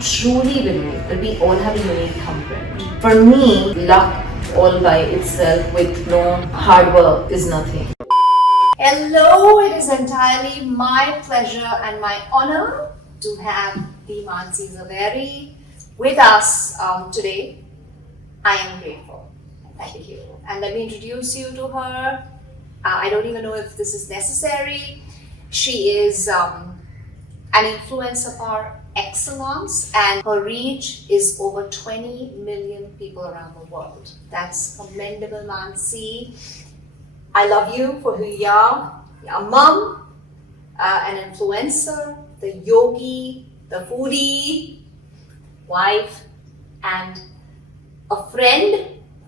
truly believe that we all have a unique thumbprint. For me, luck all by itself with no hard work is nothing. Hello, it is entirely my pleasure and my honor to have the Mansi Zaveri with us today. I am grateful. Thank you. And let me introduce you to her. I don't even know if this is necessary. She is an influencer par excellence, and her reach is over 20 million people around the world. That's commendable, Mansi. I love you for who you are. You're a mom, an influencer, the yogi, the foodie, wife, and a friend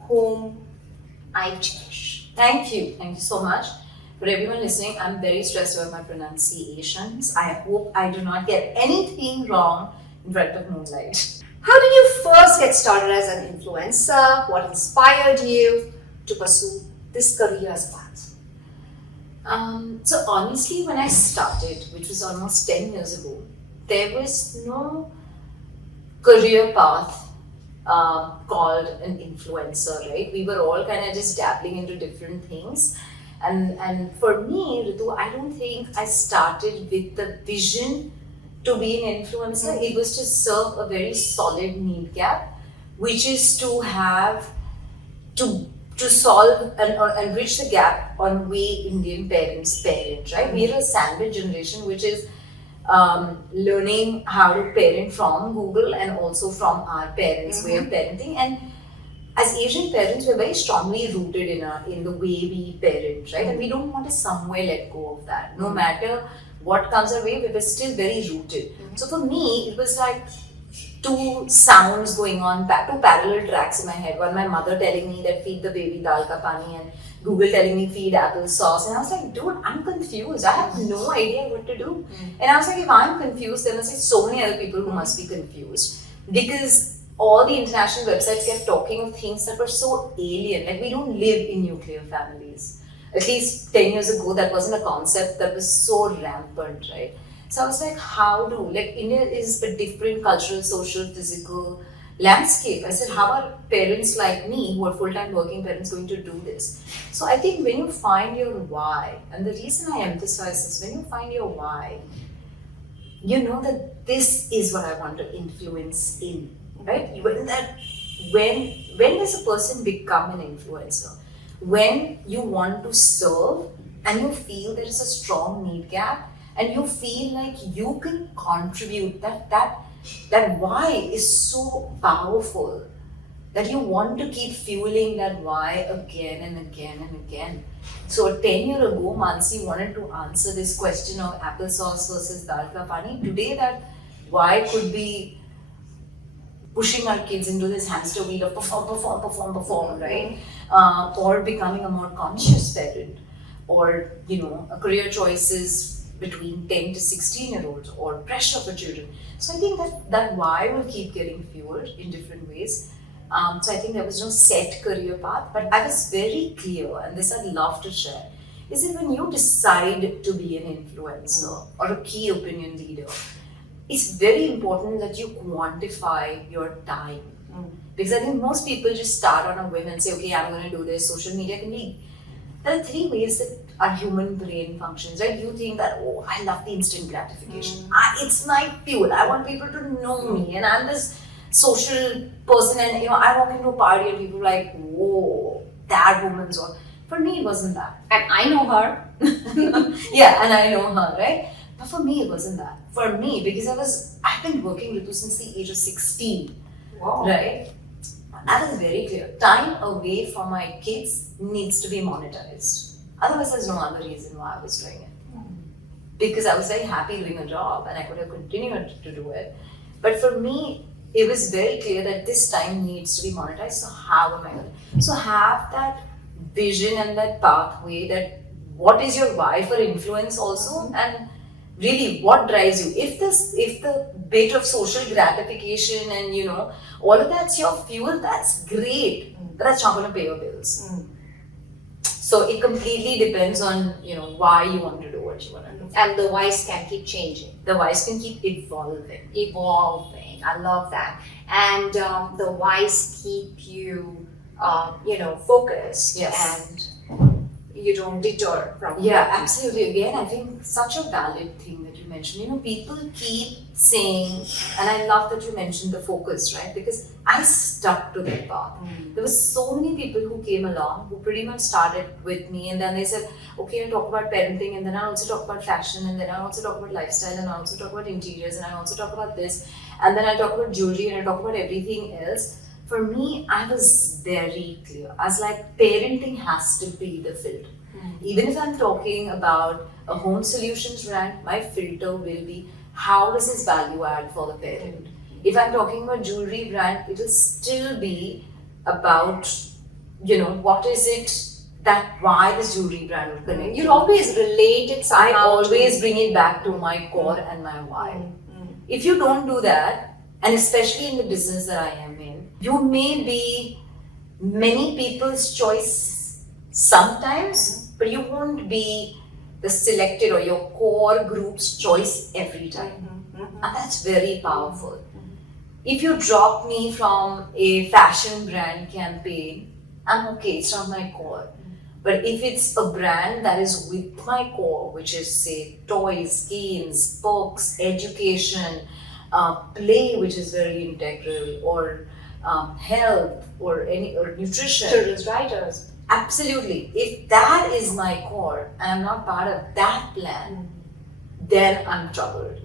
whom I cherish. Thank you. Thank you so much. For everyone listening, I'm very stressed about my pronunciations. I hope I do not get anything wrong in front of moonlight. How did you first get started as an influencer? What inspired you to pursue this career's path? So honestly, when I started, which was almost 10 years ago, there was no career path called an influencer, right? We were all kind of just dabbling into different things. And for me, Ritu, I don't think I started with the vision to be an influencer. It was to serve a very solid need gap, which is to have to solve and bridge the gap on we Indian parents parent, right? We are a sandwich generation, which is learning how to parent from Google and also from our parents' way of parenting. And as Asian parents, we're very strongly rooted in the way we parent, right? And we don't want to somewhere let go of that. No matter what comes our way, we were still very rooted. So for me, it was like two sounds going on, two parallel tracks in my head. One, my mother telling me that feed the baby dal ka pani, and Google telling me feed applesauce. And I was like, dude, I'm confused. I have no idea what to do. And I was like, if I'm confused, there must be so many other people who must be confused. Because all the international websites kept talking of things that were so alien. Like, we don't live in nuclear families. At least 10 years ago, that wasn't a concept that was so rampant, right? So I was like, India is a different cultural, social, physical landscape. I said, how are parents like me, who are full-time working parents, going to do this? So I think when you find your why, and the reason I emphasize this, when you find your why, you know that this is what I want to influence in, right? When does a person become an influencer? When you want to serve and you feel there is a strong need gap, and you feel like you can contribute, that why is so powerful that you want to keep fueling that why again and again and again. So 10 years ago, Mansi wanted to answer this question of applesauce versus dal ka pani. Today, that why could be pushing our kids into this hamster wheel of perform, right? Or becoming a more conscious parent, or a career choices between 10 to 16-year-olds, or pressure for children. So I think that why will keep getting fueled in different ways. So I think there was no set career path, but I was very clear, and this I'd love to share, is that when you decide to be an influencer or a key opinion leader, it's very important that you quantify your time. Because I think most people just start on a whim and say, okay, I'm going to do this. Social media can be. There are three ways that our human brain functions, right? You think that, oh, I love the instant gratification. It's my fuel. I want people to know me, and I'm this social person, and I walk into a party and people are like, whoa, that woman's on. For me, it wasn't that. And I know her. Yeah, and I know her, right? But for me, it wasn't that. For me, because I've been working with you since the age of 16. Wow. Right? That was very clear. Time away from my kids needs to be monetized. Otherwise, there's no other reason why I was doing it. Because I was very happy doing a job and I could have continued to do it. But for me, it was very clear that this time needs to be monetized. So how am I going to? So have that vision and that pathway, that what is your why for influence also, and really what drives you. If the bit of social gratification and all of that's your fuel, that's great, but that's not going to pay your bills. So it completely depends on why you want to do what you want to do. And the whys can keep changing. The whys can keep evolving. unique. I love that. And the whys keep you, focused. Yes. And you don't deter from. Yeah, absolutely. Again, I think such a valid thing that you mentioned. People keep saying, and I love that you mentioned the focus, right? Because I stuck to that path. There were so many people who came along who pretty much started with me, and then they said, okay, I'll talk about parenting, and then I'll also talk about fashion, and then I'll also talk about lifestyle, and I'll also talk about interiors, and I'll also talk about this, and then I'll talk about jewelry, and I'll talk about everything else. For me, I was very clear. I was like, parenting has to be the filter. Even if I'm talking about a home solutions brand, my filter will be how does this value add for the parent. If I'm talking about jewelry brand, it will still be about, what is it that why this jewelry brand will connect. You'll always relate it I somehow. always bring it back to my core and my why. If you don't do that, and especially in the business that I am in, you may be many people's choice sometimes, but you won't be the selected or your core group's choice every time. And that's very powerful. If you drop me from a fashion brand campaign, I'm okay, it's not my core. But if it's a brand that is with my core, which is say toys, games, books, education, play, which is very integral, or health, or nutrition, Children's writers. Absolutely. If that is my core and I'm not part of that plan, then I'm troubled.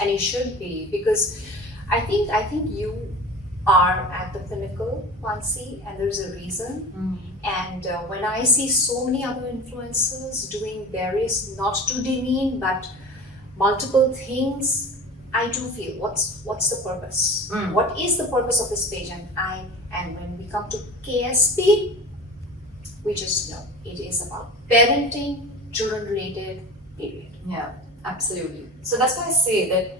And you should be, because I think you are at the pinnacle, Mansi, and there's a reason. And when I see so many other influencers doing various, not to demean, but multiple things, I do feel what's the purpose? What is the purpose of this page? And when we come to KSP, we just know it is about parenting, children related, period. Yeah, absolutely. So that's why I say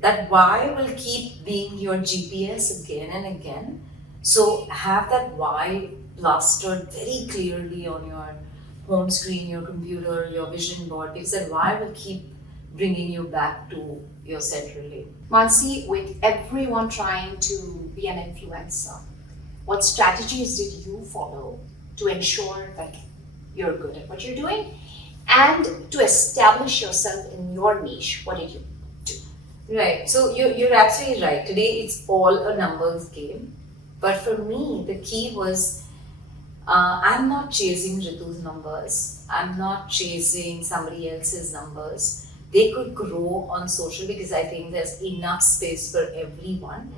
that why will keep being your GPS again and again. So have that why plastered very clearly on your home screen, your computer, your vision board, because that why will keep bringing you back to your central lane. Mansi, with everyone trying to be an influencer, what strategies did you follow to ensure that you're good at what you're doing and to establish yourself in your niche? What did you do? Right, so you're absolutely right. Today it's all a numbers game. But for me, the key was I'm not chasing Ritu's numbers. I'm not chasing somebody else's numbers. They could grow on social because I think there's enough space for everyone.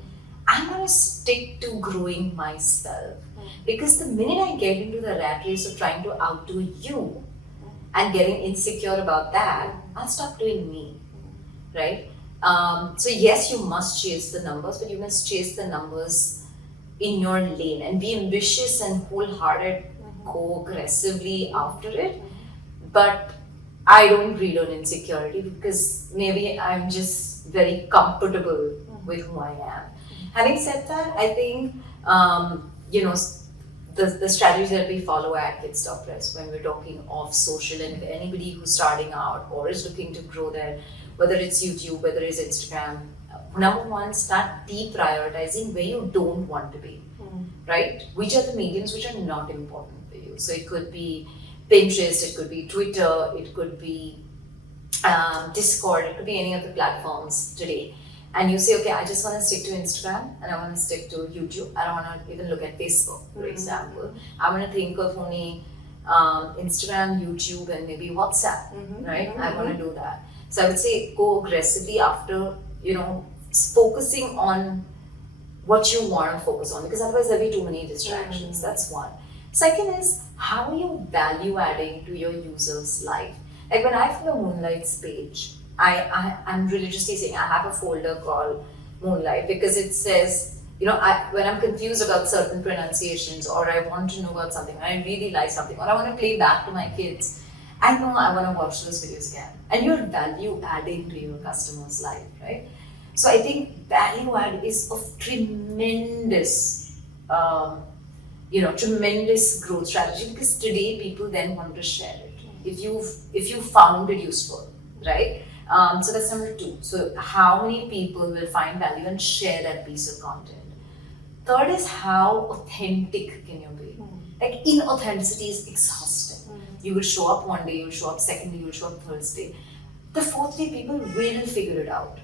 I'm going to stick to growing myself. Because the minute I get into the rat race of trying to outdo you and getting insecure about that, I'll stop doing me, right? So yes, you must chase the numbers, but you must chase the numbers in your lane and be ambitious and wholehearted, go aggressively after it. But I don't read on insecurity because maybe I'm just very comfortable with who I am. Having said that, I think, the strategies that we follow at Kidsstoppress when we're talking of social, and anybody who's starting out or is looking to grow there, whether it's YouTube, whether it's Instagram, number one, start deprioritizing where you don't want to be, right? Which are the mediums which are not important for you. So it could be Pinterest, it could be Twitter, it could be Discord, it could be any of the platforms today. And you say, okay, I just want to stick to Instagram and I want to stick to YouTube. I don't want to even look at Facebook, for example. I want to think of only Instagram, YouTube, and maybe WhatsApp, right? I want to do that. So I would say go aggressively after, focusing on what you want to focus on, because otherwise there'll be too many distractions. That's one. Second is, how are you value adding to your user's life? Like when I follow Moonlight's page, I'm religiously saying I have a folder called Moonlight because it says, when I'm confused about certain pronunciations or I want to know about something, I really like something, or I want to play back to my kids, I know I want to watch those videos again. And you're value adding to your customer's life, right? So I think value add is of tremendous, tremendous growth strategy, because today people then want to share it. If you found it useful, right? So that's number 2. So how many people will find value and share that piece of content? Third is how authentic can you be? Like inauthenticity is exhausting. You will show up one day, you will show up second day, you will show up Thursday. The fourth day, people will figure it out.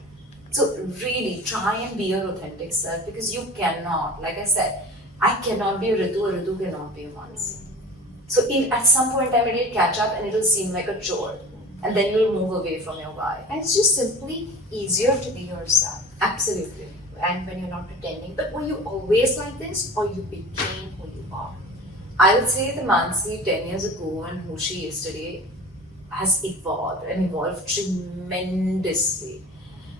So really try and be your authentic self, because you cannot, like I said, I cannot be a Ritu cannot be a Mansi. So if at some point in time it will catch up and it will seem like a chore, and then you'll move away from your why. And it's just simply easier to be yourself. Absolutely. And when you're not pretending. But were you always like this, or you became who you are? I would say the Mansi 10 years ago and who she is today has evolved and evolved tremendously.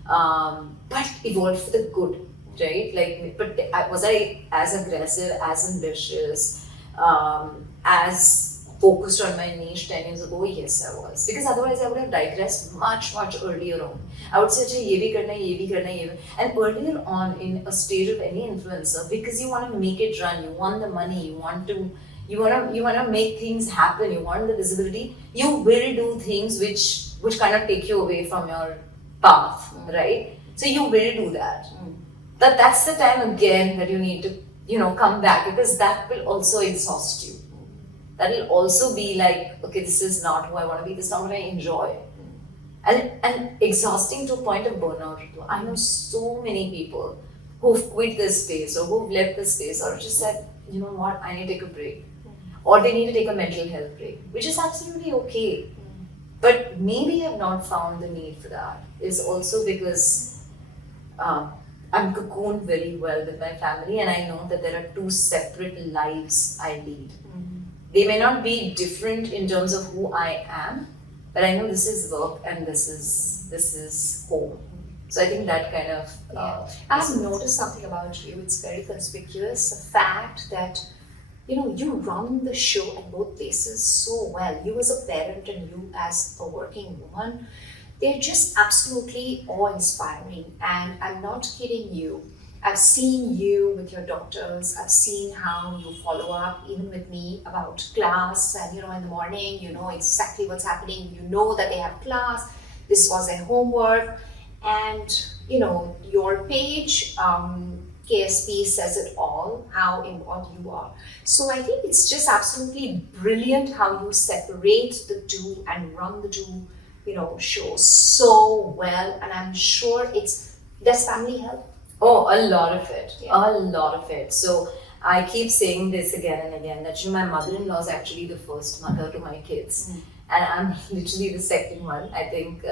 But evolved for the good, right? Like, but was I as aggressive, as ambitious, as focused on my niche 10 years ago? Yes, I was. Because otherwise I would have digressed much earlier on. I would say, ye bhi karna, ye bhi karna, ye bhi. And earlier on in a stage of any influencer, because you want to make it run, you want the money, you want to make things happen, you want the visibility, you will do things which kind of take you away from your path, right? So you will do that. That's the time again that you need to, come back, because that will also exhaust you. That will also be like, okay, this is not who I want to be, this is not what I enjoy. And exhausting to a point of burnout. I know so many people who've quit this space or who've left this space or just said, you know what, I need to take a break. Or they need to take a mental health break, which is absolutely okay. But maybe I've not found the need for that. Is also because I'm cocooned very well with my family, and I know that there are 2 separate lives I lead. They may not be different in terms of who I am, but I know this is work and this is home. So I think that kind of I've noticed something about you. It's very conspicuous. The fact that you run the show at both places so well. You as a parent and you as a working woman, they're just absolutely awe-inspiring. And I'm not kidding you. I've seen you with your daughters. I've seen how you follow up, even with me, about class. And in the morning, you know exactly what's happening. You know that they have class. This was their homework. And your page, KSP says it all, how involved you are. So I think it's just absolutely brilliant how you separate the two and run the two, shows so well. And I'm sure does family help? Oh, a lot of it. Yeah. A lot of it. So I keep saying this again and again, that my mother-in-law is actually the first mother to my kids. And I'm literally the second one, I think.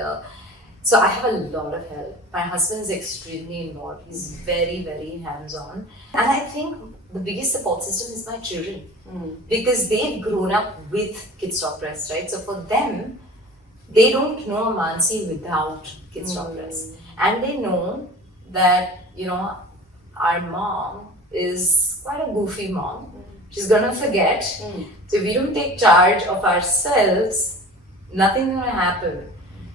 So I have a lot of help. My husband is extremely involved. He's very, very hands-on. And I think the biggest support system is my children. Because they've grown up with Kidsstoppress, right? So for them, they don't know a Mansi without Kidsstoppress. And they know that, our mom is quite a goofy mom. She's gonna forget. So if we don't take charge of ourselves, nothing's gonna happen.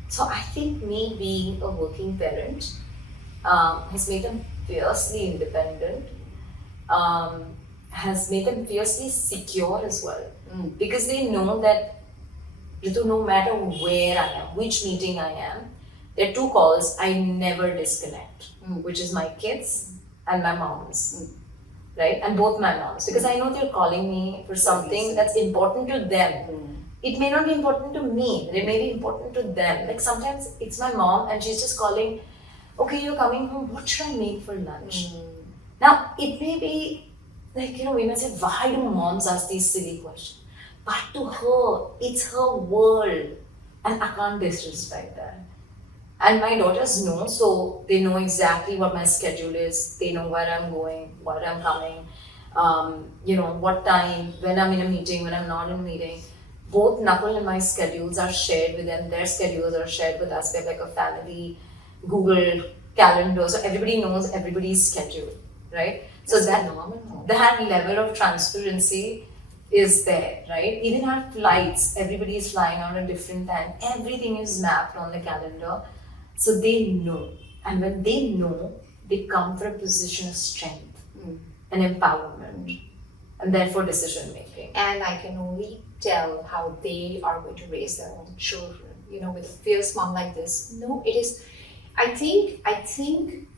So I think me being a working parent has made them fiercely independent, has made them fiercely secure as well. Because they know that Ritu, no matter where I am, which meeting I am, there are 2 calls I never disconnect, which is my kids and my moms, right? And both my moms, because I know they're calling me for something that's important to them. It may not be important to me, but it may be important to them. Like sometimes it's my mom and she's just calling, okay, you're coming home, what should I make for lunch? Now, it may be like, we may say, why do moms ask these silly questions? But to her, it's her world, and I can't disrespect that. And my daughters know, so they know exactly what my schedule is. They know where I'm going, where I'm coming, what time, when I'm in a meeting, when I'm not in a meeting. Both Nakul and my schedules are shared with them. Their schedules are shared with us. We have like a family Google calendar, so everybody knows everybody's schedule, right? So that level of transparency is there, right? Even our flights, everybody is flying out at different time. Everything is mapped on the calendar. So they know. And when they know, they come from a position of strength and empowerment and therefore decision making. And I can only tell how they are going to raise their own children. with a fierce mom like this. No, it is. I think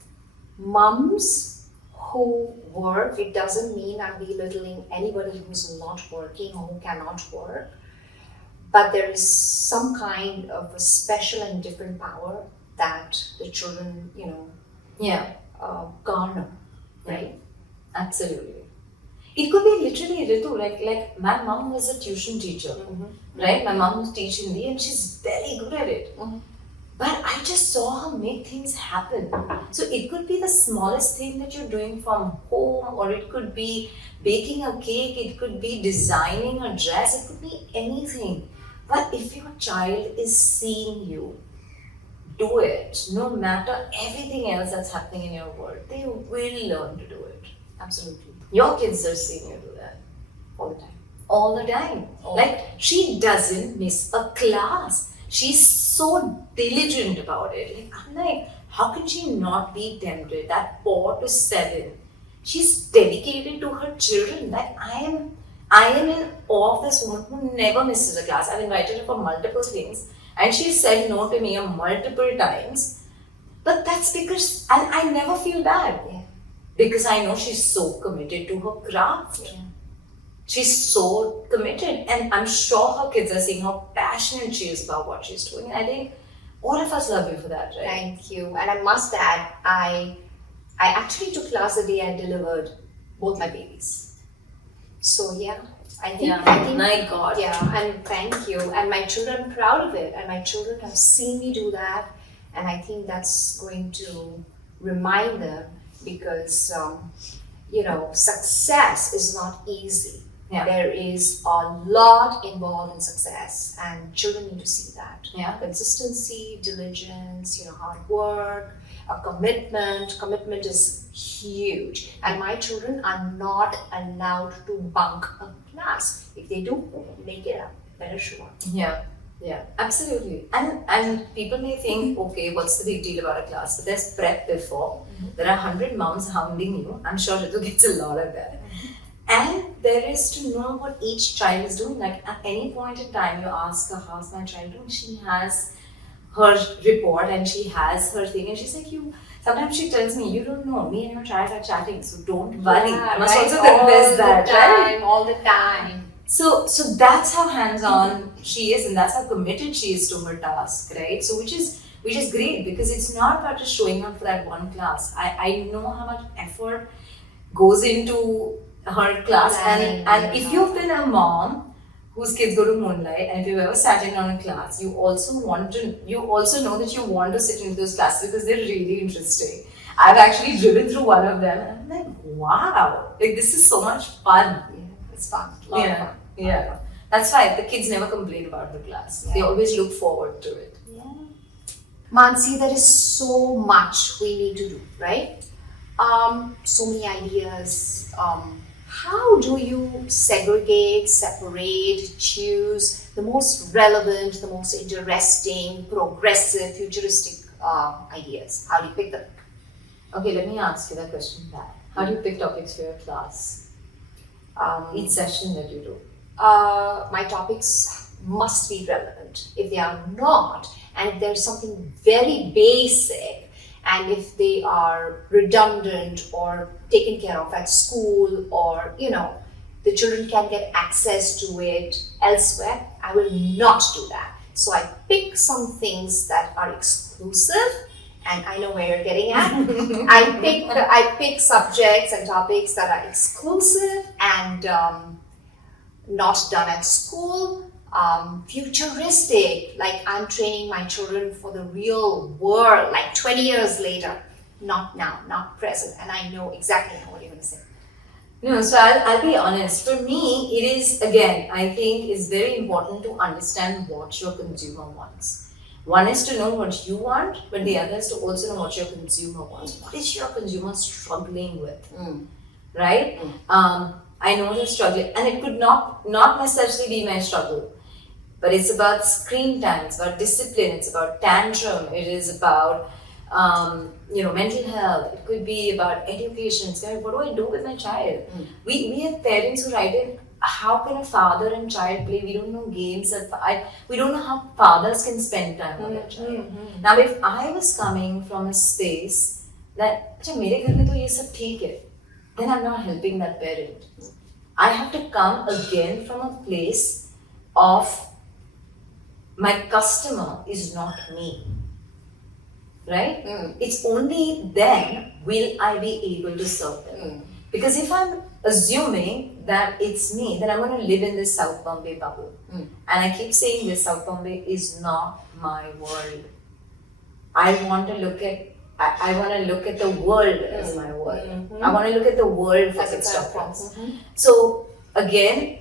mums who work. It doesn't mean I'm belittling anybody who's not working or who cannot work. But there is some kind of a special and different power that the children, Yeah, garner, right? absolutely. It could be literally Ritu, like my mom was a tuition teacher, right? My mom was teaching Hindi and she's very good at it. But I just saw her make things happen. So it could be the smallest thing that you're doing from home, or it could be baking a cake, it could be designing a dress, it could be anything. But if your child is seeing you do it, no matter everything else that's happening in your world, they will learn to do it. Absolutely. Your kids are seeing you do that All the time. all the time. Like, she doesn't miss a class. She's so diligent about it. Like, I'm like, how can she not be tempted? That 4 to 7, she's dedicated to her children. Like, I am in awe of this woman who never misses a class. I've invited her for multiple things, and she said no to me multiple times. But that's because, and I never feel bad. Yeah. Because I know she's so committed to her craft. Yeah. She's so committed, and I'm sure her kids are seeing how passionate she is about what she's doing. And I think all of us love you for that, right? Thank you. And I must add, I actually took class the day I delivered both my babies. So yeah, I think my God. yeah, and thank you. And my children are proud of it, and my children have seen me do that, and I think that's going to remind them because success is not easy. Yeah. There is a lot involved in success, and children need to see that. Yeah. Consistency, diligence, hard work, a commitment. Commitment is huge, and my children are not allowed to bunk a class. If they do, make it up. Better sure. Yeah, absolutely. And people may think, okay, what's the big deal about a class? But there's prep before. There are 100 moms hounding you. I'm sure Ritu gets a lot of that. And there is to know what each child is doing. Like, at any point in time, you ask her, how's my child doing? She has her report and she has her thing. And she's like, sometimes she tells me, you don't know, me and your child are chatting, so don't worry. I must also confess that, right? All the time. So that's how hands-on she is, and that's how committed she is to her task, right? So which is great, because it's not about just showing up for that one class. I know how much effort goes into her class, and if you've been a mom whose kids go to Moonlight, and if you've ever sat in on a class, you also know that you want to sit in those classes because they're really interesting. I've actually driven through one of them, and I'm like, wow, like this is so much fun. Yeah, it's fun. A lot of fun. Yeah. That's why the kids never complain about the class. They always look forward to it. Yeah. Mansi, there is so much we need to do, right? So many ideas. How do you segregate, separate, choose the most relevant, the most interesting, progressive, futuristic ideas? How do you pick them? Okay, let me ask you that question back. How do you pick topics for your class? Each session that you do? My topics must be relevant. If they are not, and if there's something very basic, and if they are redundant or taken care of at school, or the children can get access to it elsewhere, I will not do that. So I pick some things that are exclusive, and I know where you're getting at. I pick subjects and topics that are exclusive and not done at school. Futuristic, like I'm training my children for the real world, like 20 years later, not now, not present, and I know exactly what you're going to say. No, so I'll be honest. For me, it is, again, I think it's very important to understand what your consumer wants. One is to know what you want, but the other is to also know what your consumer wants. What is your consumer struggling with, right? I know they're struggling, and it could not necessarily be my struggle. But it's about screen time, it's about discipline, it's about tantrum, it is about mental health, it could be about education, it's kind of, what do I do with my child? We have parents who write in how can a father and child play? We don't know games. We don't know how fathers can spend time with their child. Now, if I was coming from a space that, अच्छा मेरे घर में तो ये सब ठीक है, then I'm not helping that parent. I have to come again from a place of my customer is not me. Right? It's only then will I be able to serve them. Because if I'm assuming that it's me, then I'm going to live in this South Bombay bubble. And I keep saying this, South Bombay is not my world. I want to look at the world as my world. I want to look at the world for Kidsstoppress. So again,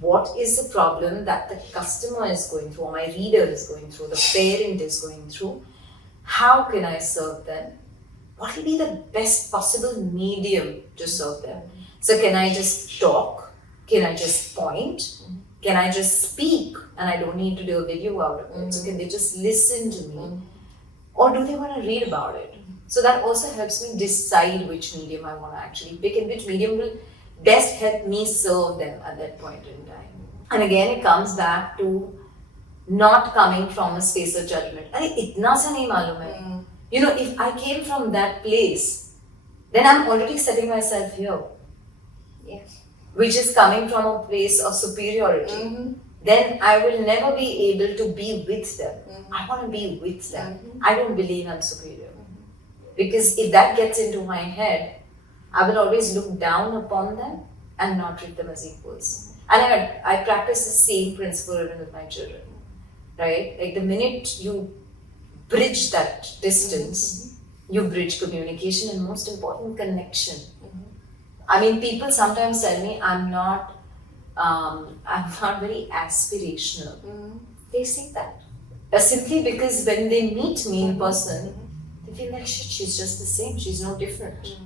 what is the problem that the customer is going through, or my reader is going through, the parent is going through? How can I serve them? What will be the best possible medium to serve them? So can I just talk? Can I just point? Can I just speak and I don't need to do a video out of it? So can they just listen to me? Or do they want to read about it? So that also helps me decide which medium I want to actually pick and which medium will best help me serve them at that point in time. And again, it comes back to not coming from a space of judgment. अरे इतना सा नहीं मालूम है. You know, if I came from that place, then I'm already setting myself here. Yes. Which is coming from a place of superiority. Then I will never be able to be with them. I want to be with them. I don't believe I'm superior. Because if that gets into my head, I will always look down upon them and not treat them as equals. And I practice the same principle even with my children. Right? Like the minute you bridge that distance, you bridge communication and most important, connection. I mean, people sometimes tell me I'm not very aspirational. They say that. Simply because when they meet me in person, they feel like shit, she's just the same, she's no different.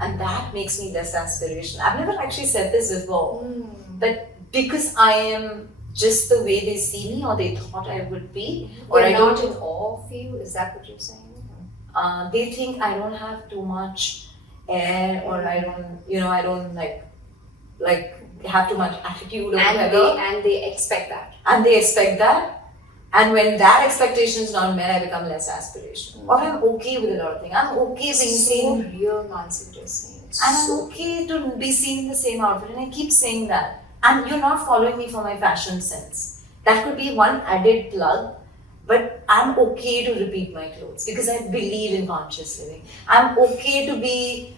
And that makes me less aspirational. I've never actually said this before, but because I am just the way they see me or they thought I would be, or They're I not don't in awe of you, is that what you're saying? they think I don't have too much air, or I don't like have too much attitude or whatever. And they expect that. And they expect that. And when that expectation is not met, I become less aspirational. Or I'm okay with a lot of things. I'm okay being seen. Real nonsense you're saying. And I'm okay to be seen in the same outfit. And I keep saying that. And you're not following me for my fashion sense. That could be one added plug. But I'm okay to repeat my clothes because I believe in conscious living. I'm okay to be,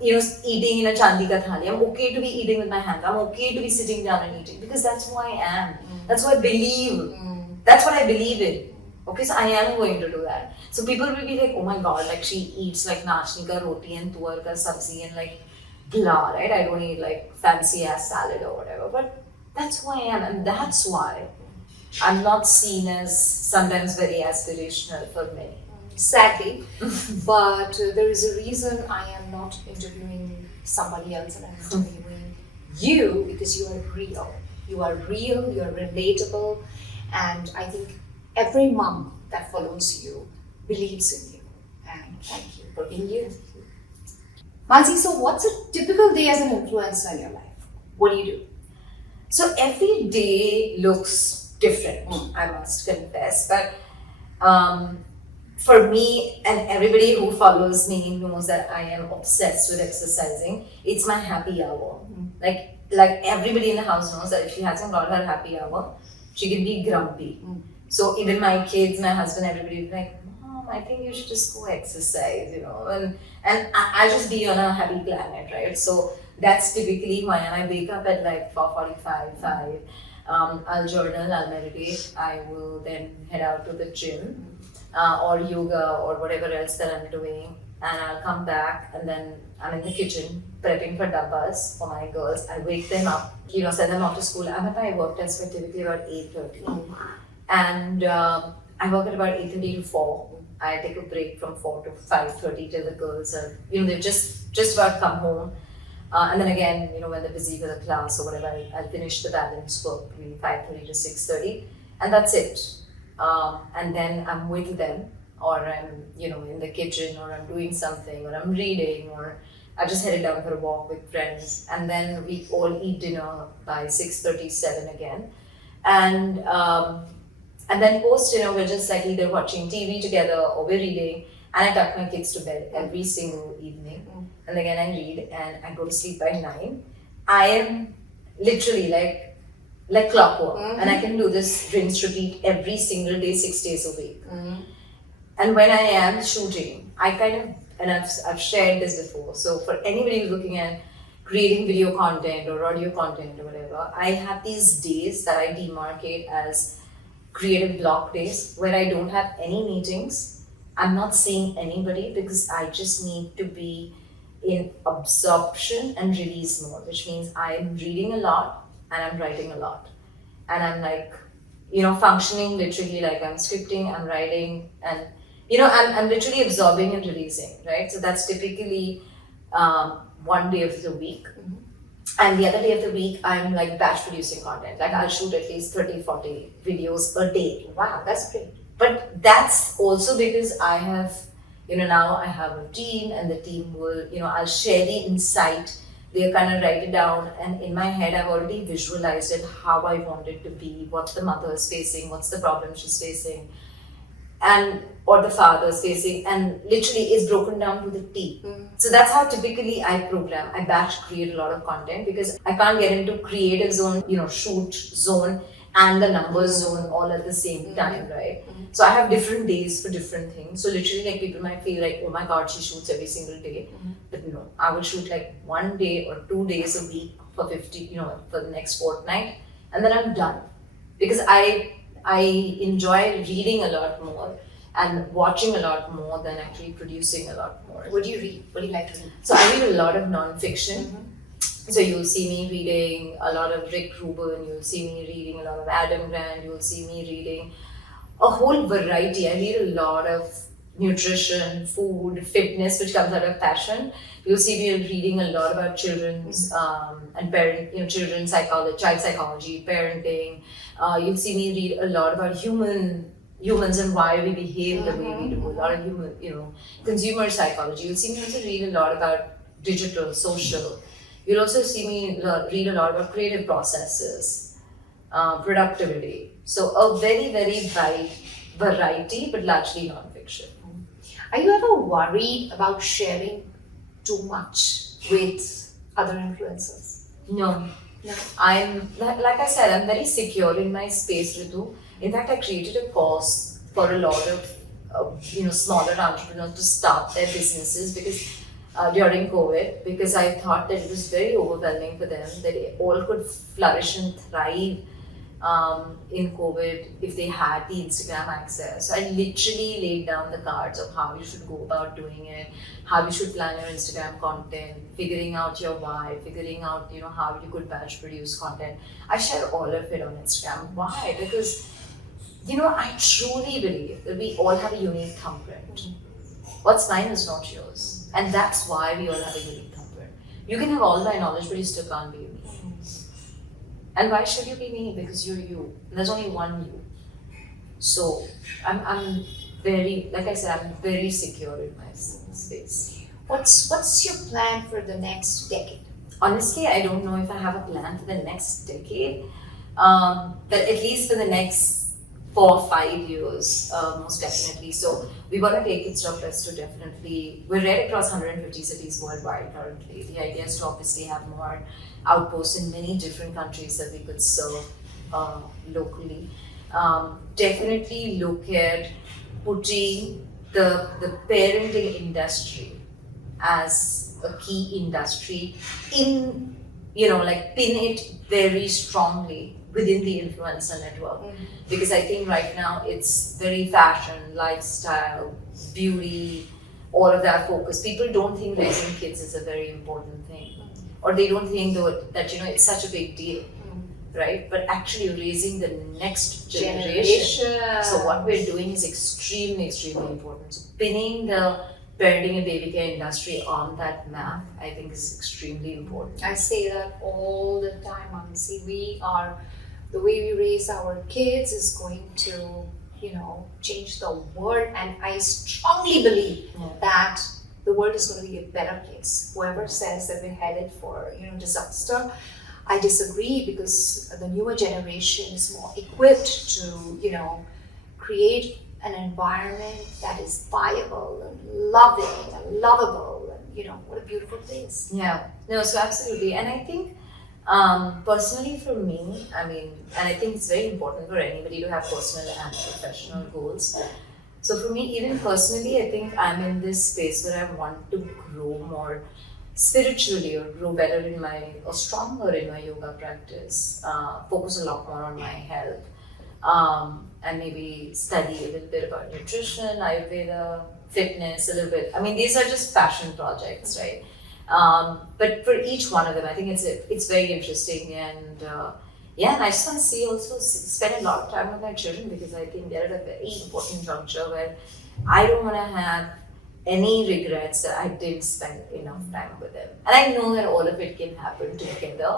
eating in a chandi ka thali. I'm okay to be eating with my hands. I'm okay to be sitting down and eating because that's who I am. That's what I believe. That's what I believe in. Okay, so I am going to do that. So people will be like, oh my god, like she eats like nachni ka roti and tuar ka sabzi and like blah, right? I don't eat like fancy ass salad or whatever. But that's who I am, and that's why I'm not seen as sometimes very aspirational for many. Sadly, but there is a reason I am not interviewing somebody else and I'm interviewing you because you are real. You are real, you are relatable, and I think every mom that follows you believes in you. And thank you for being you. Mansi, so what's a typical day as an influencer in your life? What do you do? So every day looks different, I must confess. But for me and everybody who follows me knows that I am obsessed with exercising. It's my happy hour. Like everybody in the house knows that if she hasn't got her happy hour, she can be grumpy. So even my kids, my husband, everybody will be like, Mom, I think you should just go exercise, and I'll just be on a happy planet, right? So that's typically why I wake up at like 4:45, 5. I'll journal, I'll meditate. I will then head out to the gym or yoga or whatever else that I'm doing. And I'll come back and then I'm in the kitchen prepping for dabbas for my girls. I wake them up, send them off to school. I'm at my work desk for typically about 8:30. And I work at about 8:30 to 4. I take a break from 4 to 5:30 till the girls are, they've just about come home. And then again, when they're busy with a class or whatever, I'll finish the balance work between 5:30 to 6:30. And that's it. And then I'm with them, or I'm, in the kitchen, or I'm doing something, or I'm reading, or I just headed down for a walk with friends, and then we all eat dinner by 6:37 again, and then post dinner we're just like either watching TV together or we're reading, and I tuck my kids to bed every single evening, and again I read and I go to sleep by 9. I am literally like clockwork, and I can do this rinse repeat every single day, 6 days a week. And when I am shooting, I kind of, and I've shared this before, so for anybody who's looking at creating video content or audio content or whatever, I have these days that I demarcate as creative block days where I don't have any meetings. I'm not seeing anybody because I just need to be in absorption and release mode, which means I'm reading a lot and I'm writing a lot. And I'm like, functioning literally like I'm scripting, I'm writing, and I'm literally absorbing and releasing, right? So that's typically one day of the week. And the other day of the week, I'm like batch producing content. Like I'll shoot at least 30, 40 videos a day. Wow, that's great. But that's also because I have, now I have a team, and the team will, I'll share the insight. They'll kind of write it down, and in my head, I've already visualized it, how I want it to be, what the mother is facing, what's the problem she's facing, and or the father is facing, and literally is broken down to the T. So that's how typically I program. I batch create a lot of content because I can't get into creative zone, shoot zone, and the numbers zone all at the same time, right? So I have different days for different things. So literally, like, people might feel like, oh my God, she shoots every single day. But no, I will shoot like 1 day or 2 days a week for 50, for the next fortnight, and then I'm done. Because I enjoy reading a lot more and watching a lot more than actually producing a lot more. What do you read? What do you like to read? So I read a lot of non-fiction. So you'll see me reading a lot of Rick Rubin, you'll see me reading a lot of Adam Grant, you'll see me reading a whole variety. I read a lot of nutrition, food, fitness, which comes out of passion. You'll see me reading a lot about children's and parent, children's psychology, child psychology, parenting. You'll see me read a lot about humans and why we behave the way we do. A lot of human, consumer psychology. You'll see me also read a lot about digital, social. You'll also see me read a lot about creative processes, productivity. So a very, very wide variety, but largely non-fiction. Are you ever worried about sharing too much with other influencers? No. No. I'm, like I said, I'm very secure in my space, Ritu. In fact, I created a course for a lot of, smaller entrepreneurs to start their businesses because during COVID, because I thought that it was very overwhelming for them, that they all could flourish and thrive in COVID if they had the Instagram access. So I literally laid down the cards of how you should go about doing it, how you should plan your Instagram content, figuring out your why, figuring out how you could batch produce content. I share all of it on Instagram. Why? Because I truly believe that we all have a unique thumbprint. What's mine is not yours, and that's why we all have a unique thumbprint. You can have all my knowledge, but you still can't be me. And why should you be me? Because you're you. There's only one you. So I'm very, like I said, I'm very secure in my space. What's your plan for the next decade? Honestly, I don't know if I have a plan for the next decade, but at least for the next 4 or 5 years, most definitely. So we want to take Kidsstoppress to definitely, we're right across 150 cities worldwide currently. The idea is to obviously have more outposts in many different countries that we could serve locally. Definitely look at putting the parenting industry as a key industry in, pin it very strongly within the influencer network. Because I think right now it's very fashion, lifestyle, beauty, all of that focus. People don't think raising kids is a very important thing, or they don't think that it's such a big deal, right? But actually raising the next generation. So what we're doing is extremely, extremely important. So pinning the parenting and baby care industry on that map, I think, is extremely important. I say that all the time, Mansi. The way we raise our kids is going to, change the world. And I strongly believe that the world is going to be a better place. Whoever says that we're headed for, disaster, I disagree, because the newer generation is more equipped to, create an environment that is viable and loving and lovable, and what a beautiful place. Yeah, no, so absolutely. And I think personally for me, and I think it's very important for anybody to have personal and professional goals. So for me, even personally, I think I'm in this space where I want to grow more spiritually, or grow better or stronger in my yoga practice, focus a lot more on my health, and maybe study a little bit about nutrition, Ayurveda, fitness, a little bit. These are just passion projects, right? But for each one of them, I think it's very interesting, and and I just want to spend a lot of time with my children, because I think they're at a very important juncture where I don't want to have any regrets that I didn't spend enough time with them. And I know that all of it can happen together.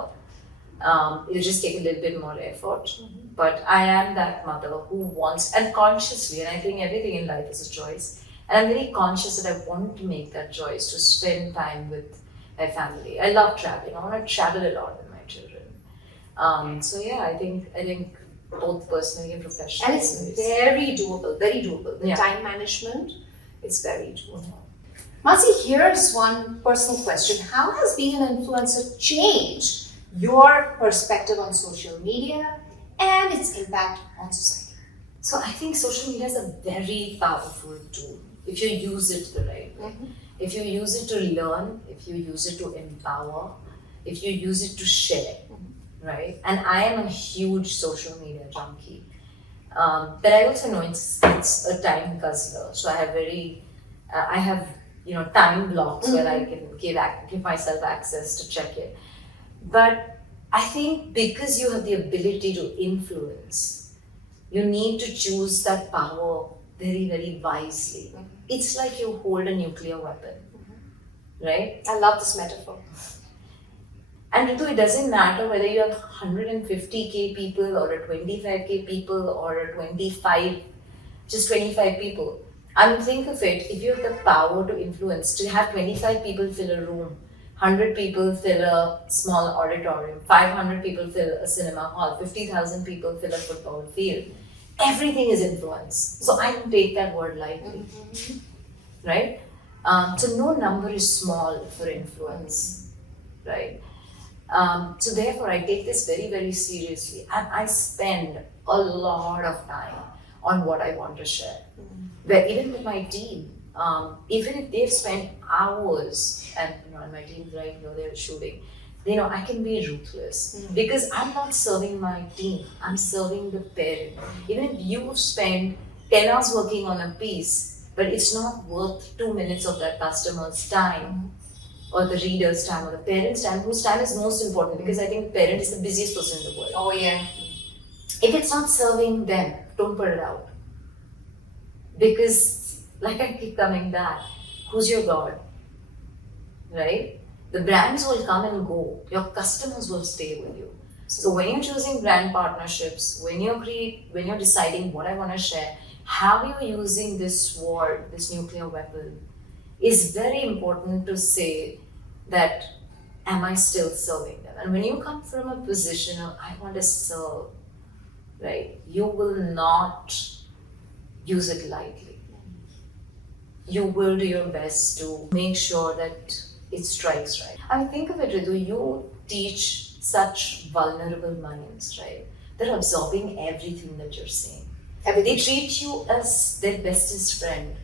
It'll just take a little bit more effort. But I am that mother who wants, and consciously, and I think everything in life is a choice. And I'm very conscious that I want to make that choice to spend time with my family. I love traveling. I want to travel a lot with my children. I think both personally and professionally. And it's very doable, very doable. The Yeah. time management is very doable. Mansi, here's one personal question. How has being an influencer changed your perspective on social media and its impact on society? So I think social media is a very powerful tool if you use it the right way. If you use it to learn, if you use it to empower, if you use it to share, right? And I am a huge social media junkie. But I also know it's a time guzzler. So I have time blocks where I can give myself access to check it. But I think because you have the ability to influence, you need to choose that power very, very wisely. It's like you hold a nuclear weapon, right? I love this metaphor. And Ritu, it doesn't matter whether you have 150k people or a 25k people or a 25 people. Think of it, if you have the power to influence, to have 25 people fill a room, 100 people fill a small auditorium, 500 people fill a cinema hall, 50,000 people fill a football field. Everything is influence. So I don't take that word lightly, right? So no number is small for influence, right? So therefore I take this very, very seriously, and I spend a lot of time on what I want to share. Where even with my team, even if they've spent hours, and my team's right, they're shooting, I can be ruthless because I'm not serving my team, I'm serving the parent. Even if you've spent 10 hours working on a piece, but it's not worth 2 minutes of that customer's time, or the reader's time, or the parent's time, whose time is most important, because I think the parent is the busiest person in the world. Oh yeah. If it's not serving them, don't put it out. Because, like I keep coming back, who's your God? Right? The brands will come and go. Your customers will stay with you. So when you're choosing brand partnerships, when you're deciding what I want to share, how you're using this sword, this nuclear weapon, is very important to say that, am I still serving them? And when you come from a position of, I want to serve, right, you will not use it lightly. You will do your best to make sure that it strikes right. Think of it, Ritu, you teach such vulnerable minds, right? They're absorbing everything that you're saying. They treat you as their bestest friend,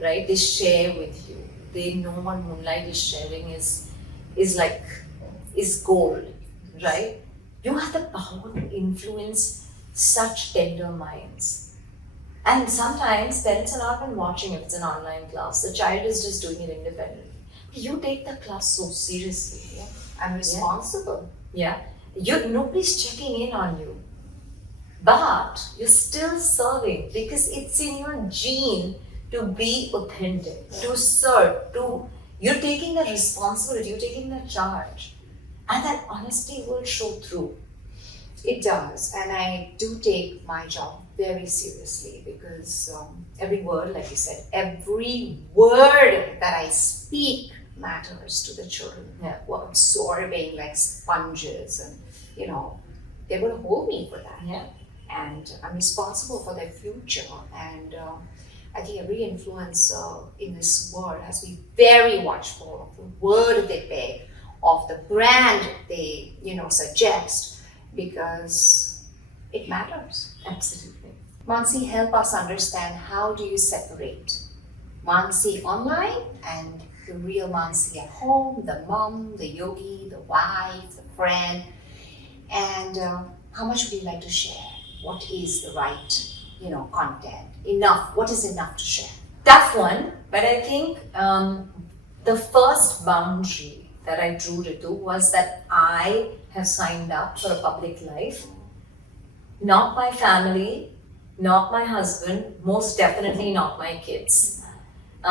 right? They share with you. They know what moonlight is sharing is gold, right? You have the power to influence such tender minds. And sometimes parents are not even watching if it's an online class. The child is just doing it independently. You take the class so seriously. Yeah. I'm responsible. Yeah. Nobody's checking in on you. But you're still serving because it's in your gene to be authentic, to serve, you're taking the responsibility, you're taking the charge. And that honesty will show through. It does, and I do take my job very seriously because every word, like you said, every word that I speak matters to the children. Yeah. We're absorbing like sponges, and you know, they're going to hold me for that. Yeah. And I'm responsible for their future. And I think every influencer in this world has to be very watchful of the word they pick, of the brand they, suggest, because it matters. Absolutely. Mansi, help us understand, how do you separate Mansi online and the real Mansi at home, the mom, the yogi, the wife, the friend, and how much would you like to share? What is the right, content? Enough. What is enough to share? Tough one, but I think the first boundary that I drew Ritu was that I have signed up for a public life. Not my family, not my husband, most definitely not my kids.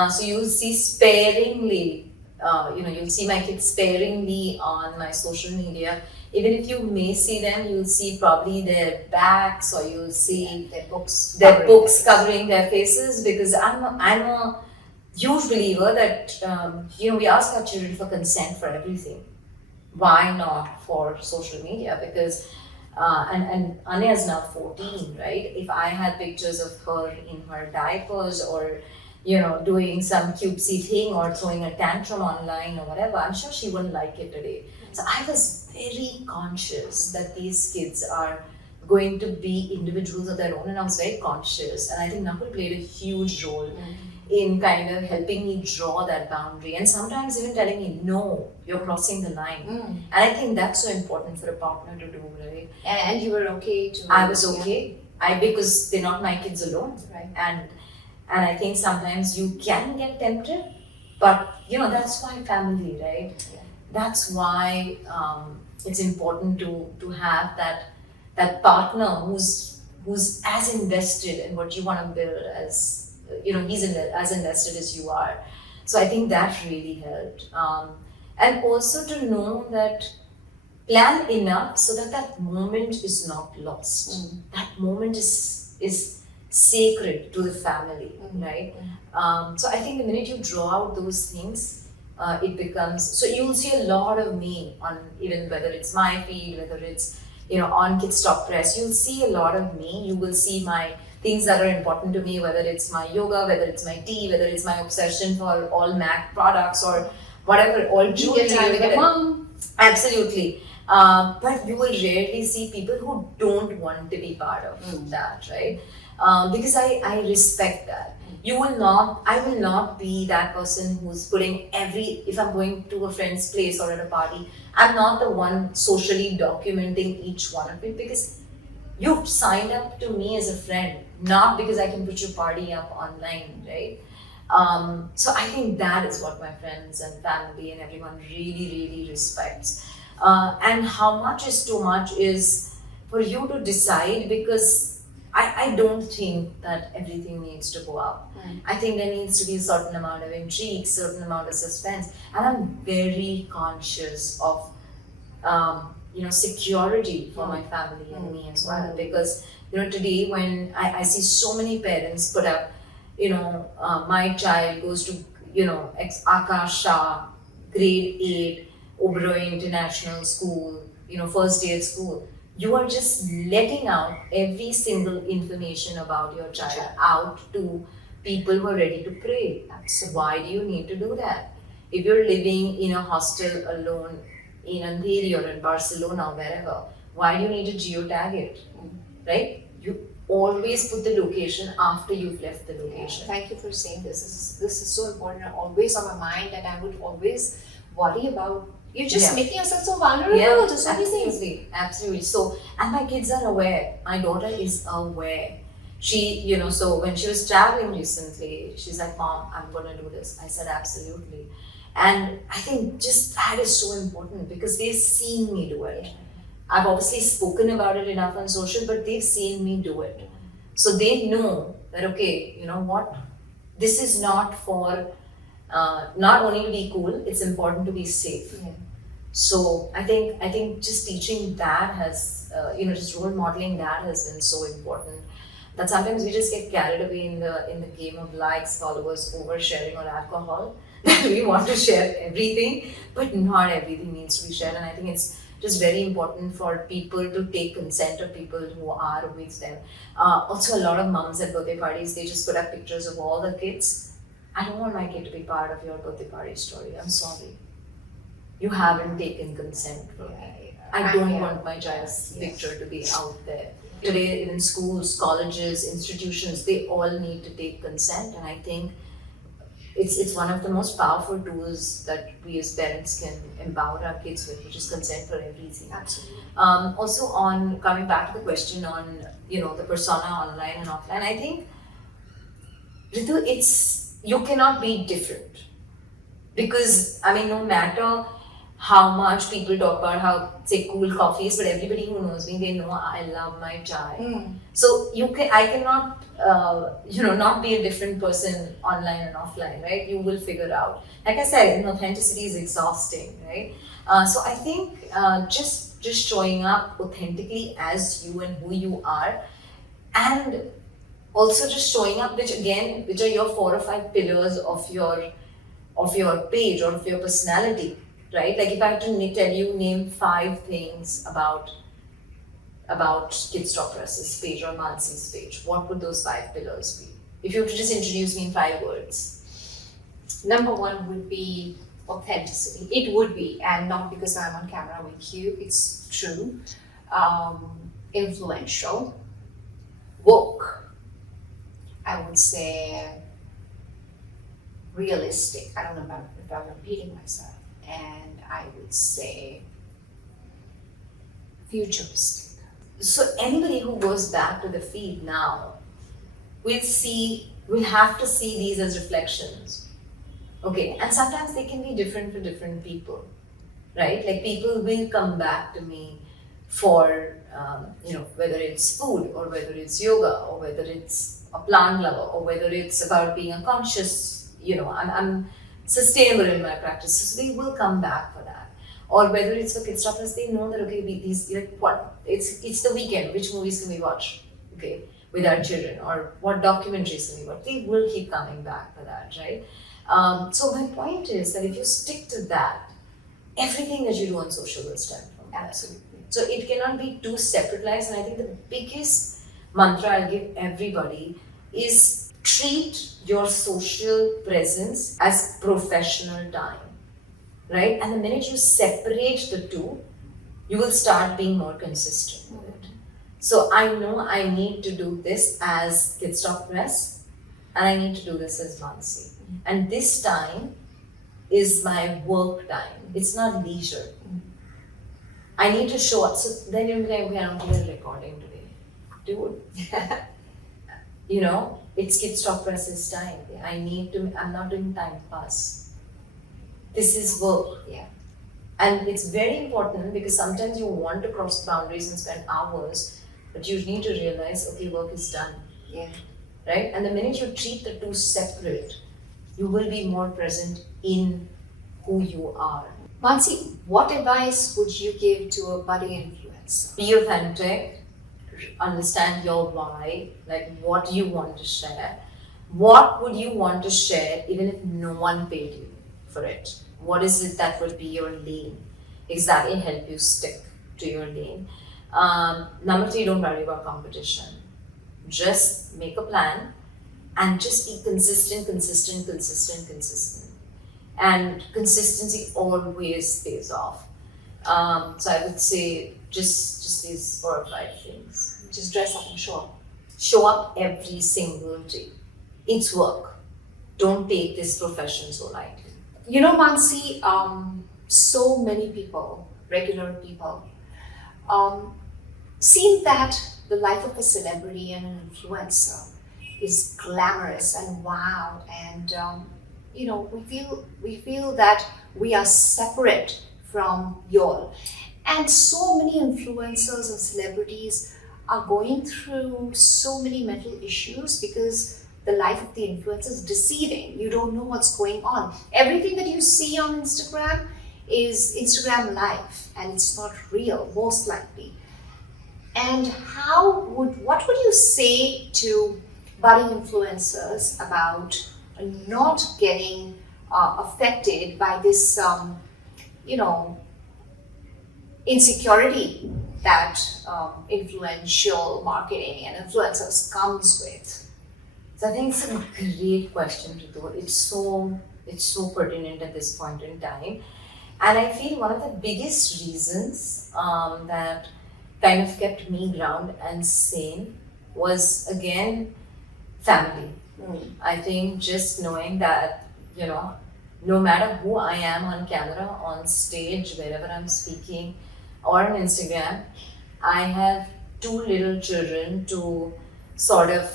So you'll see sparingly, you'll see my kids sparingly on my social media. Even if you may see them, you'll see probably their backs, or you'll see their books covering their faces, because I'm a huge believer that we ask our children for consent for everything. Why not for social media? Because and Anya is now 14, right? If I had pictures of her in her diapers, or doing some cutesy thing, or throwing a tantrum online or whatever, I'm sure she wouldn't like it today. So I was very conscious that these kids are going to be individuals of their own, and I was very conscious. And I think Nakul played a huge role in kind of helping me draw that boundary, and sometimes even telling me, no, you're crossing the line. And I think that's so important for a partner to do, right? And you were okay to... I was okay. Because they're not my kids alone. Right. And I think sometimes you can get tempted, but that's why family, right? Yeah. That's why it's important to have that partner who's as invested in what you want to build as he's as invested as you are. So I think that really helped, and also to know that plan enough so that moment is not lost. That moment is sacred to the family, right? So I think the minute you draw out those things, it becomes, so you'll see a lot of me on, even whether it's my feed, whether it's on Kidsstoppress, you'll see a lot of me. You will see my things that are important to me, whether it's my yoga, whether it's my tea, whether it's my obsession for all MAC products, or whatever, all jewelry. Time with your mom. Absolutely. But you will rarely see people who don't want to be part of that, right? Because I respect that. I will not be that person who's putting if I'm going to a friend's place or at a party, I'm not the one socially documenting each one of it, because you've signed up to me as a friend, not because I can put your party up online, right? So I think that is what my friends and family and everyone really, really respects. And how much is too much is for you to decide, because I don't think that everything needs to go up. I think there needs to be a certain amount of intrigue, certain amount of suspense, and I'm very conscious of security for my family and me as well. Because today when I see so many parents put up, my child goes to Akash Shah, grade 8, Oberoi International School, first day at school. You are just letting out every single information about your child out to people who are ready to pray. So why do you need to do that? If you're living in a hostel alone in Andheri or in Barcelona or wherever, why do you need to geotag it? Right? You always put the location after you've left the location. Thank you for saying this. This is so important and always on my mind, and I would always worry about. You're just making yourself so vulnerable to so many things. Absolutely. So, and my kids are aware. My daughter is aware. She, so when she was traveling recently, she's like, Mom, I'm going to do this. I said, absolutely. And I think just that is so important, because they've seen me do it. I've obviously spoken about it enough on social, but they've seen me do it. So they know that, okay, you know what? This is not for, not only to be cool, it's important to be safe. So I think just teaching that has just role modeling that has been so important. That sometimes we just get carried away in the game of likes, followers, oversharing, or alcohol. That we want to share everything, but not everything needs to be shared. And I think it's just very important for people to take consent of people who are with them. Also, a lot of moms at birthday parties, they just put up pictures of all the kids. I don't want my kid to be part of your birthday party story. I'm sorry. You haven't taken consent from me. I don't want my child's picture to be out there. Today, even schools, colleges, institutions, they all need to take consent, and I think it's one of the most powerful tools that we as parents can empower our kids with, which is consent for everything. Absolutely. Also, on coming back to the question on the persona online and offline, I think Ritu, it's you cannot be different because I mean, no matter how much people talk about how say cool coffees, but everybody who knows me, they know I love my chai. So I cannot not be a different person online and offline, right? You will figure out. Like I said, authenticity is exhausting, right? So I think just showing up authentically as you and who you are, and also just showing up, which are your 4 or 5 pillars of your page or of your personality, right? Like if I had to tell you name 5 things about Kidsstoppress's page or Mansi's page, what would those 5 pillars be? If you were to just introduce me in 5 words. Number 1 would be authenticity. It would be, and not because I'm on camera with you, it's true. Influential. Woke. I would say realistic. I don't know if I'm repeating myself. And I would say futuristic. So anybody who goes back to the feed now will have to see these as reflections. Okay, and sometimes they can be different for different people, right? Like people will come back to me for whether it's food or whether it's yoga or whether it's a plant lover or whether it's about being a conscious, I'm sustainable in my practice, so they will come back for that. Or whether it's for Kidsstoppress, they know that it's the weekend, which movies can we watch, okay, with our children, or what documentaries can we watch? They will keep coming back for that, right? So my point is that if you stick to that, everything that you do on social will stem from that. Absolutely. So it cannot be 2 separate lives, and I think the biggest mantra I'll give everybody is treat your social presence as professional time, right? And the minute you separate the two, you will start being more consistent with it. So I know I need to do this as Kidsstoppress, and I need to do this as Mansi. And this time is my work time. It's not leisure. I need to show up. So then you'll be like, okay, I don't do a recording today. Dude. It's Kidsstoppress's time. I'm not doing time pass. This is work. Yeah. And it's very important because sometimes you want to cross the boundaries and spend hours, but you need to realize, okay, work is done. Yeah. Right? And the minute you treat the two separate, you will be more present in who you are. Mansi, what advice would you give to a budding influencer? Be authentic, understand your why, like what you want to share. What would you want to share even if no one paid you for it? What is it that would be your lane? Because that will help you stick to your lane. Number 3, don't worry about competition. Just make a plan and just be consistent. And consistency always pays off. So I would say just these 4 or 5 things. Just dress up and show up. Show up every single day. It's work. Don't take this profession so lightly. Mansi, so many people, regular people, seem that the life of a celebrity and an influencer is glamorous and wow, and we feel that we are separate from y'all, and so many influencers and celebrities are going through so many mental issues because the life of the influencer is deceiving. You don't know what's going on. Everything that you see on Instagram is Instagram Live, and it's not real, most likely. And what would you say to budding influencers about not getting affected by this, insecurity that influential marketing and influencers comes with? So I think it's a great question, Ritu. It's so pertinent at this point in time. And I feel one of the biggest reasons that kind of kept me grounded and sane was again family. I think just knowing that, no matter who I am on camera, on stage, wherever I'm speaking, or on Instagram, I have two little children to sort of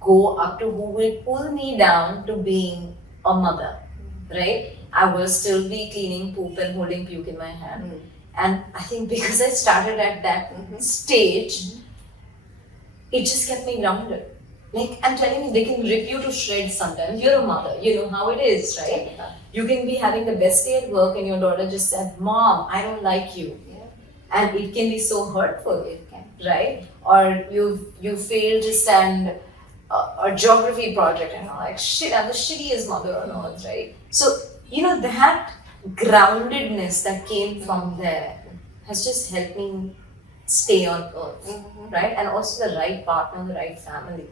go up to, who will pull me down to being a mother, right? I will still be cleaning poop and holding puke in my hand. And I think because I started at that stage, it just kept me grounded. Like, I'm telling you, they can rip you to shreds sometimes. You're a mother, you know how it is, right? You can be having the best day at work and your daughter just said, "Mom, I don't like you." And it can be so hurtful, right? Or you failed to send a geography project and you're like, shit, I'm the shittiest mother on earth, right? So, that groundedness that came from there has just helped me stay on earth, right? And also the right partner, the right family,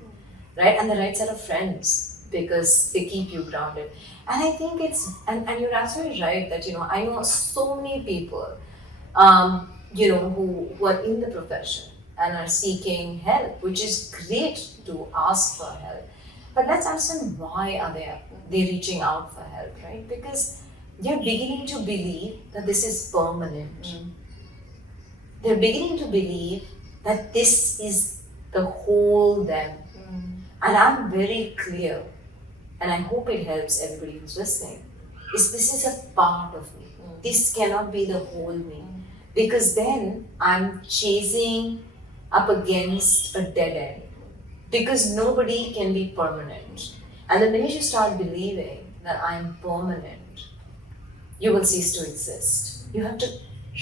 right? And the right set of friends, because they keep you grounded. And I think and you're absolutely right that, I know so many people, who are in the profession and are seeking help, which is great to ask for help. But let's understand, why are they reaching out for help, right? Because they're beginning to believe that this is permanent. They're beginning to believe that this is the whole them. And I'm very clear, and I hope it helps everybody who's listening, is this is a part of me. This cannot be the whole me. Because then I'm chasing up against a dead end. Because nobody can be permanent. And the minute you start believing that I'm permanent, you will cease to exist.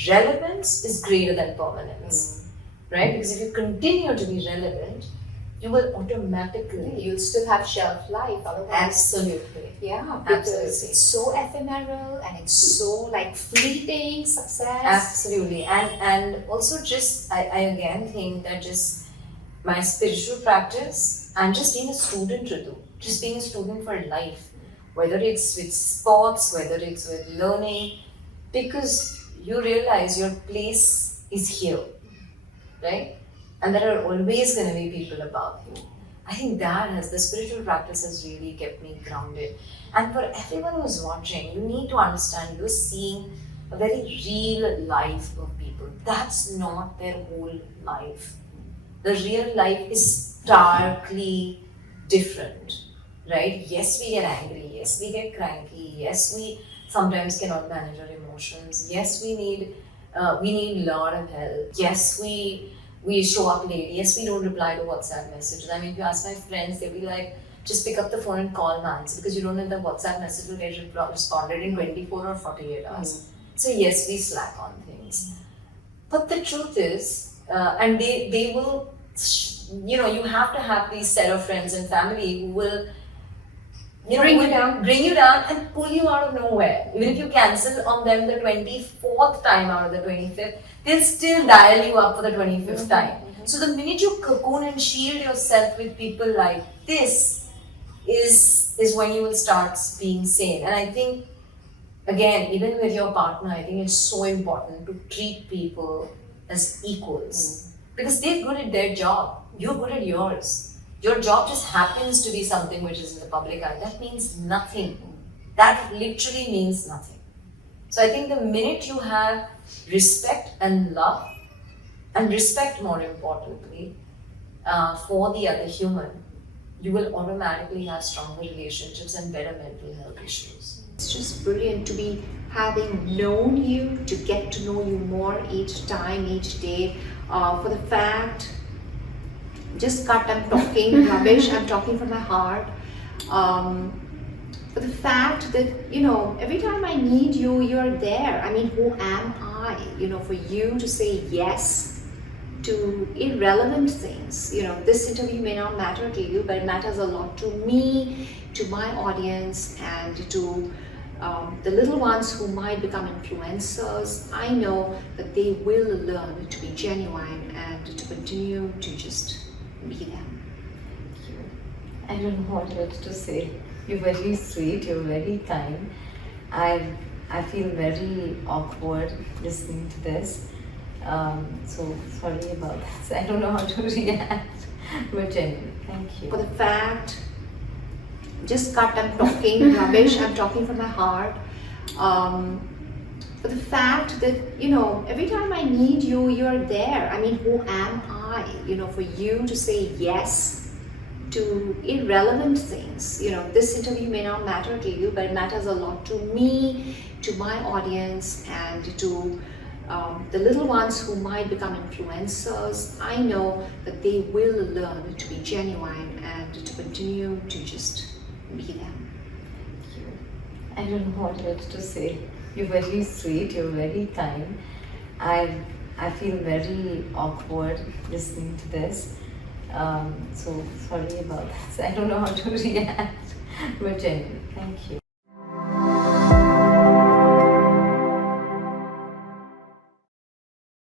Relevance is greater than permanence, right? Because if you continue to be relevant, you will automatically. You'll still have shelf life otherwise. Absolutely. Yeah, because Absolutely. it's so ephemeral and it's so fleeting success. Absolutely. And also just, I again think that just my spiritual practice, I'm just being a student, Ritu. Just being a student for life. Whether it's with sports, whether it's with learning, because you realize your place is here, right? And there are always going to be people above you. I think the spiritual practice has really kept me grounded. And for everyone who's watching, you need to understand you're seeing a very real life of people. That's not their whole life. The real life is starkly different, right? Yes, we get angry. Yes, we get cranky. Yes, we sometimes cannot manage our emotions. Yes, we need a lot of help. Yes, we show up late. Yes, we don't reply to WhatsApp messages. I mean, if you ask my friends, they'll be like, just pick up the phone and call Nancy, because you don't know the WhatsApp message will get responded in 24 or 48 hours. So yes, we slack on things. But the truth is, and they will, you have to have these set of friends and family who will bring you down and pull you out of nowhere. Even if you cancel on them the 24th time out of the 25th, they'll still dial you up for the 25th time. So the minute you cocoon and shield yourself with people like this is when you will start being sane. And I think, again, even with your partner, I think it's so important to treat people as equals. Because they're good at their job. You're good at yours. Your job just happens to be something which is in the public eye. That means nothing. That literally means nothing. So I think the minute you have respect and love, and respect more importantly, for the other human, you will automatically have stronger relationships and better mental health issues. It's just brilliant to be having known you, to get to know you more each time, each day. For the fact, I'm talking rubbish, I'm talking from my heart. for the fact that, every time I need you, you're there. I mean, who am I, for you to say yes to irrelevant things. This interview may not matter to you, but it matters a lot to me, to my audience, and to the little ones who might become influencers. I know that they will learn to be genuine and to continue to just be them. I don't know what else to say. You're very sweet, you're very kind. I feel very awkward listening to this. So sorry about this. I don't know how to react. But anyway, thank you. For the fact, just cut, I'm talking rubbish, I'm talking from my heart. For the fact that, every time I need you, you're there. I mean, who am I, for you to say yes to irrelevant things. This interview may not matter to you, but it matters a lot to me, to my audience, and to the little ones who might become influencers. I know that they will learn to be genuine and to continue to just be them. I don't know what else to say. You're very sweet, you're very kind. I feel very awkward listening to this. So sorry about this. I don't know how to react. But anyway, thank you.